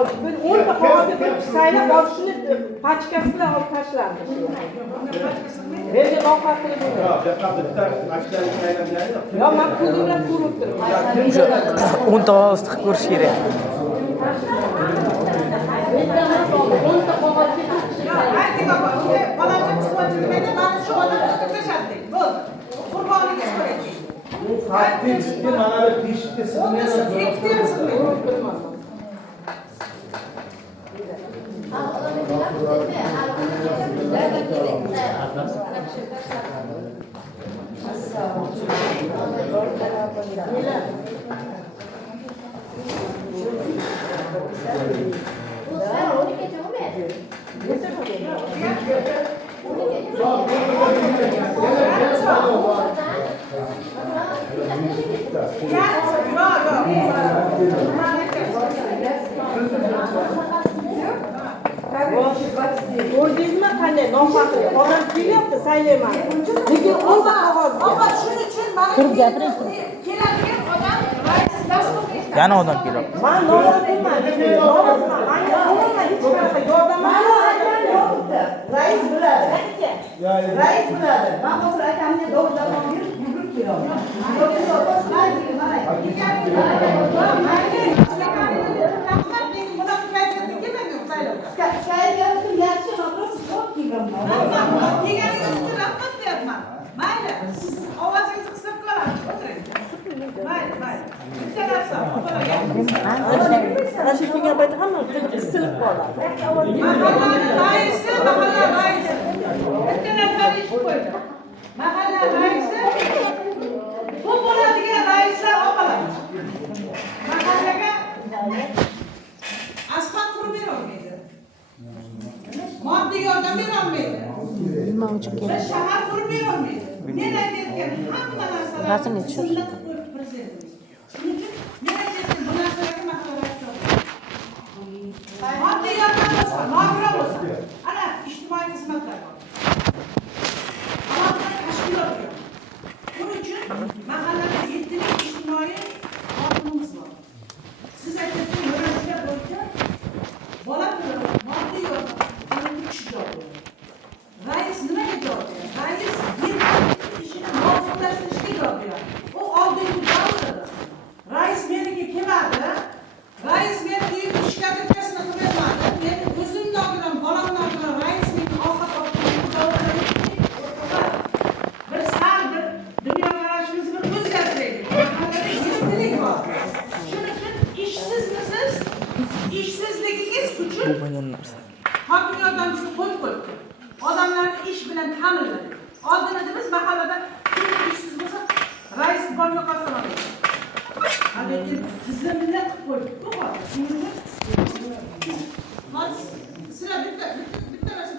oldu. Böyle 10 defa bir saylab olishini pachkasi bilan olib tashlandi. Bergan ovqatini bo'ldi. Yo, men ko'zim bilan ko'rib turibman. O'sha 10 ta qog'oz tiqib ko'rish kerak. Bu farklı bir manada dişte Ko'rdingizmi qanday nohaqli odam kelyapti saylayman. Lekin 10 ta qog'oz. Baba shuning uchun mana keladigan odam Yana odam kelyapti. Men noroziman. Noroziman. Menga umuman hech qanaqa yordam Rais biladi. Rais biladi. Men hozir akamga dovullardan yurib kelaman. Ana shu kelgan paytda hamma qisilib qoladi. Mahalla raisi bu bo'ladigan raislar oladi. Mahallaga asfalt qurib bera olmaydi. Moddiy yordam bera olmaydi. Nima uchun Bir kerak? shahar qurib bera olmaydi. Men aytayotgan hamma narsalar Rasmga tushir. prezidentimiz. Shuning uchun men aytayotgan bu narsalarga mahalla raisi moddiy yordam bo'lsa, nogiron bo'lsa, ana ijtimoiy xizmatlar bor. Alohida tashkilot bor. Buning uchun mahallada 7 ta ijtimoiy xodimimiz bor. Siz aytayotgan yo'nalishlar bo'yicha bola puli, moddiy yordam, qonuniy ish javob beradi. Rais nimaga javob beradi? Rais ishini muvofiqlashtirishga javob beradi. U oldingi davrda rais meniga kelmadi. Rais meni uyimni shikoyatkasini qilmadi. Men o'zim nogiron, bolam nogiron, rais meni ovqat olib bir sal bir dunyoqarashimizni bir o'zgartiraylik. Mahallada yirtilik bor. Shuning uchun ishsizmisiz? Ishsizligingiz uchun Bo'lmagan narsa. hokim yordamchisi qo'yib qo'yibdi. Odamlarni ish bilan ta'minladik. Oldinda biz mahallada kim ishsiz bo'lsa, rais borga qolsa oladi. Lekin tizimini qilib qo'ydik. Bu hozir. Sizlar bitta narsa